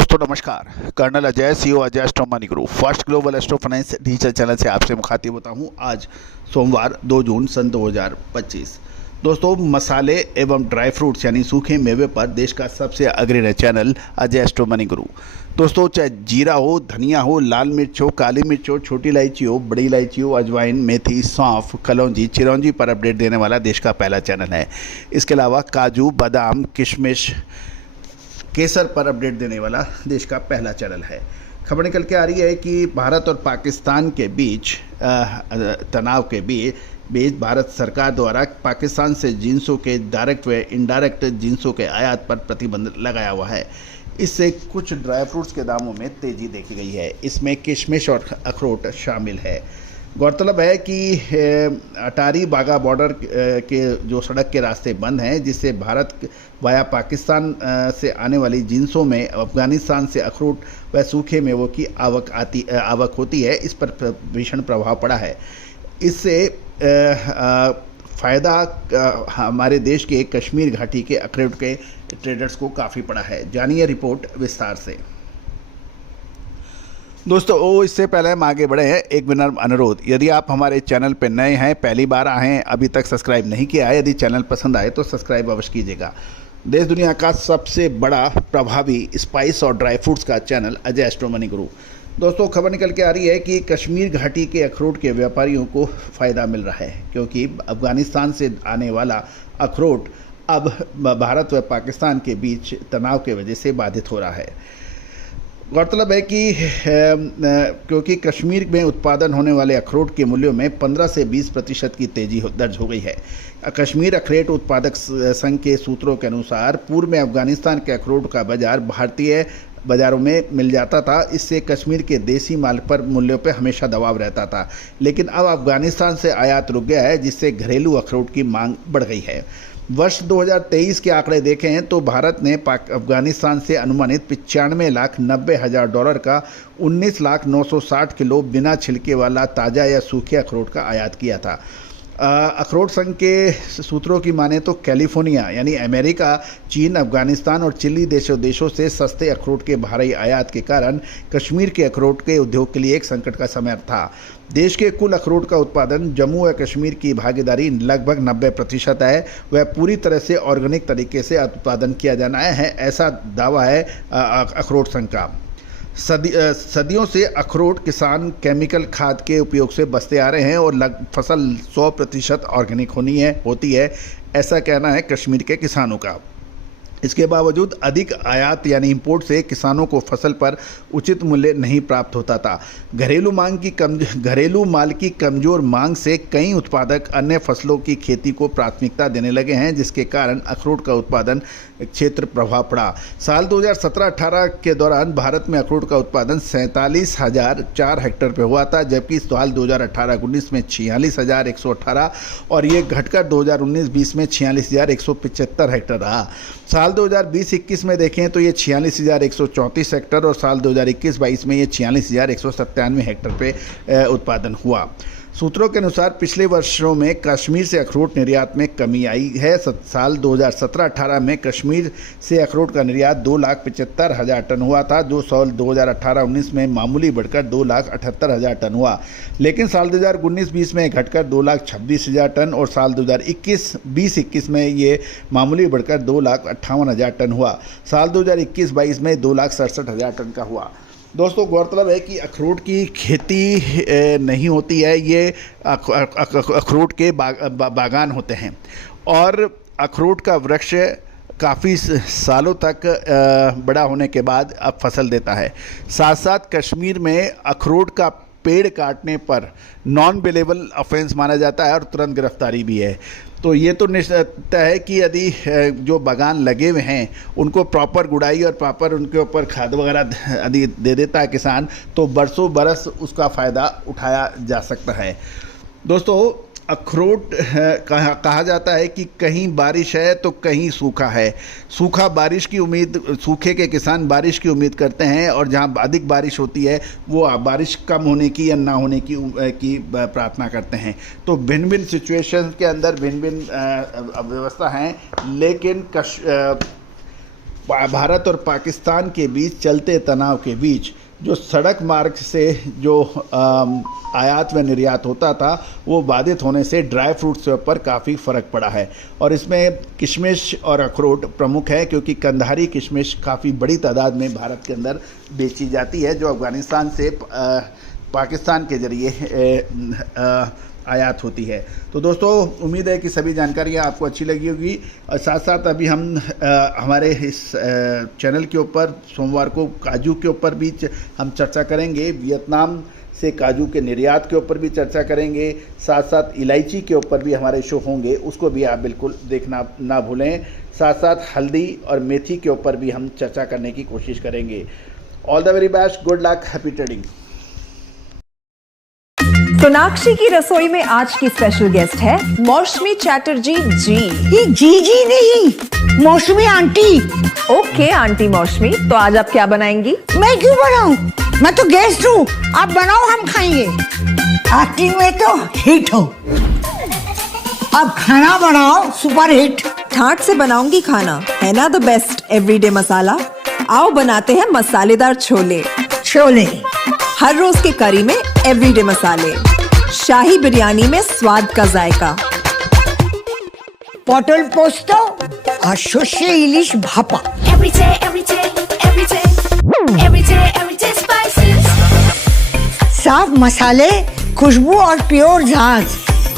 दोस्तों नमस्कार। Colonel Ajay CEO Ajay astro money group first global astro finance digital channel से आपसे मुखातिब होता हूं। आज सोमवार 2 जून सन 2025। दोस्तों मसाले एवं ड्राई फ्रूट्स यानी सूखे मेवे पर देश का सबसे अग्रणी channel Ajay astro money group. दोस्तों चाहे जीरा हो, धनिया हो, लाल मिर्च हो, काली मिर्च हो, छोटी इलायची हो, बड़ी इलायची हो, अजवाइन, मेथी, सौंफ, कलौंजी, चिरौंजी पर अपडेट देने वाला देश का पहला चैनल है। इसके अलावा काजू, बादाम, किशमिश, केसर पर अपडेट देने वाला देश का पहला चैनल है। खबर निकल के आ रही है कि भारत और पाकिस्तान के बीच तनाव के बीच भारत सरकार द्वारा पाकिस्तान से जिंसों के डायरेक्ट व इनडायरेक्ट जिंसों के आयात पर प्रतिबंध लगाया हुआ है। इससे कुछ ड्राई फ्रूट्स के दामों में तेजी देखी गई है। इसमें किशमिश और अखरोट शामिल है। गौरतलब है कि अटारी बागा बॉर्डर के जो सड़क के रास्ते बंद हैं, जिससे भारत वाया पाकिस्तान से आने वाली जिंसों में अफगानिस्तान से अखरोट व सूखे मेवों की आवक होती है। इस पर भीषण प्रभाव पड़ा है। इससे फ़ायदा हमारे देश के कश्मीर घाटी के अखरोट के ट्रेडर्स को काफ़ी पड़ा है। जानिए रिपोर्ट विस्तार से। दोस्तों इससे पहले हम आगे बढ़े हैं, एक विनम्र अनुरोध, यदि आप हमारे चैनल पर नए हैं, पहली बार आए हैं, अभी तक सब्सक्राइब नहीं किया है, यदि चैनल पसंद आए तो सब्सक्राइब अवश्य कीजिएगा। देश दुनिया का सबसे बड़ा प्रभावी स्पाइस और ड्राई फ्रूट्स का channel Ajay astro money group. दोस्तों खबर निकल के आ रही है कि कश्मीर घाटी के अखरोट के व्यापारियों को फ़ायदा मिल रहा है, क्योंकि अफगानिस्तान से आने वाला अखरोट अब भारत व पाकिस्तान के बीच तनाव की वजह से बाधित हो रहा है। गौरतलब है कि क्योंकि कश्मीर में उत्पादन होने वाले अखरोट के मूल्यों में 15 से 20% की तेजी दर्ज हो गई है। कश्मीर अखरोट उत्पादक संघ के सूत्रों के अनुसार पूर्व में अफगानिस्तान के अखरोट का बाजार भारतीय बाज़ारों में मिल जाता था। इससे कश्मीर के देसी माल पर मूल्यों पर हमेशा दबाव रहता था, लेकिन अब अफगानिस्तान से आयात रुक गया है, जिससे घरेलू अखरोट की मांग बढ़ गई है। वर्ष 2023 के आंकड़े देखें तो भारत ने अफगानिस्तान से अनुमानित $95,90,000 का 19,960 किलो बिना छिलके वाला ताज़ा या सूखे अखरोट का आयात किया था। अखरोट संघ के सूत्रों की माने तो कैलिफोर्निया यानी अमेरिका, चीन, अफगानिस्तान और चिली देशों से सस्ते अखरोट के भारी आयात के कारण कश्मीर के अखरोट के उद्योग के लिए एक संकट का समय था। देश के कुल अखरोट का उत्पादन जम्मू व कश्मीर की भागीदारी लगभग 90% है। वह पूरी तरह से ऑर्गेनिक तरीके से उत्पादन किया जाना है, ऐसा दावा है अखरोट संघ का। सदियों से अखरोट किसान केमिकल खाद के उपयोग से बचते आ रहे हैं और फसल 100% ऑर्गेनिक होती है, ऐसा कहना है कश्मीर के किसानों का। इसके बावजूद अधिक आयात यानी इंपोर्ट से किसानों को फसल पर उचित मूल्य नहीं प्राप्त होता था। घरेलू माल की कमज़ोर मांग से कई उत्पादक अन्य फसलों की खेती को प्राथमिकता देने लगे हैं, जिसके कारण अखरोट का उत्पादन क्षेत्र प्रभाव पड़ा। साल 2017-18 के दौरान भारत में अखरोट का उत्पादन 47,004 हेक्टेयर पर हुआ था, जबकि साल 2018-19 में 46,118 और ये घटकर 2019-20 में 46,175 हेक्टेयर रहा। साल 2020-21 में देखें तो ये 46,134 हेक्टेयर और साल 2021-22 में ये 46,197 हेक्टेयर पे उत्पादन हुआ। सूत्रों के अनुसार पिछले वर्षों में कश्मीर से अखरोट निर्यात में कमी आई है। साल 2017-18 में कश्मीर से अखरोट का निर्यात 2,75,000 टन हुआ था, जो साल 2018-19 में मामूली बढ़कर 2,78,000 टन हुआ, लेकिन साल 2019-20 में घटकर 2,26,000 टन और साल 2021 में ये मामूली बढ़कर 2,58,000 टन हुआ। साल 2021-22 में 2,67,000 टन का हुआ। दोस्तों गौरतलब है कि अखरोट की खेती नहीं होती है, ये अखरोट के बागान होते हैं और अखरोट का वृक्ष काफ़ी सालों तक बड़ा होने के बाद अब फसल देता है। साथ साथ कश्मीर में अखरोट का पेड़ काटने पर नॉन बेलेबल ऑफेंस माना जाता है और तुरंत गिरफ्तारी भी है। तो ये तो निश्चित है कि यदि जो बागान लगे हुए हैं उनको प्रॉपर गुड़ाई और प्रॉपर उनके ऊपर खाद वगैरह यदि दे देता है किसान, तो बरसों बरस उसका फ़ायदा उठाया जा सकता है। दोस्तों अखरोट कहा जाता है कि कहीं बारिश है तो कहीं सूखा है। सूखे के किसान बारिश की उम्मीद करते हैं और जहां अधिक बारिश होती है वो बारिश कम होने की या ना होने की प्रार्थना करते हैं। तो भिन्न भिन्न सिचुएशन के अंदर भिन्न भिन्न व्यवस्था हैं, लेकिन भारत और पाकिस्तान के बीच चलते तनाव के बीच जो सड़क मार्ग से जो आयात व निर्यात होता था वो बाधित होने से ड्राई फ्रूट्स के ऊपर काफ़ी फ़र्क पड़ा है। और इसमें किशमिश और अखरोट प्रमुख है, क्योंकि कंधारी किशमिश काफ़ी बड़ी तादाद में भारत के अंदर बेची जाती है, जो अफ़गानिस्तान से पाकिस्तान के ज़रिए आयात होती है। तो दोस्तों, उम्मीद है कि सभी जानकारियाँ आपको अच्छी लगी होगी। और साथ साथ अभी हम हमारे इस चैनल के ऊपर सोमवार को काजू के ऊपर भी हम चर्चा करेंगे, वियतनाम से काजू के निर्यात के ऊपर भी चर्चा करेंगे, साथ साथ इलायची के ऊपर भी हमारे शो होंगे, उसको भी आप बिल्कुल देखना ना भूलें। साथ साथ हल्दी और मेथी के ऊपर भी हम चर्चा करने की कोशिश करेंगे। All the very best, good luck, happy trading. Sonakshi की रसोई में आज की स्पेशल गेस्ट है मौसमी चैटर्जी जी। ये जी नहीं, मौसमी आंटी। ओके आंटी मौसमी, तो आज आप क्या बनाएंगी? मैं क्यों बनाऊं? मैं तो गेस्ट हूँ, आप बनाओ, हम खाएंगे। एक्टिंग में तो हिट हो, अब खाना बनाओ सुपर हिट। ठाट से बनाऊंगी खाना, है ना द बेस्ट एवरीडे मसाला। आओ बनाते हैं मसालेदार छोले। छोले हर रोज के करी में एवरीडे मसाले, शाही बिरयानी में स्वाद का जायका। पटल पोस्तो और सर्षे इलिश भापा। साफ मसाले, खुशबू और प्योर झांझ,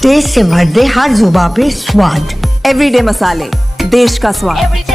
टेस्ट से भर दे हर जुबां पे स्वाद। एवरीडे मसाले, देश का स्वाद।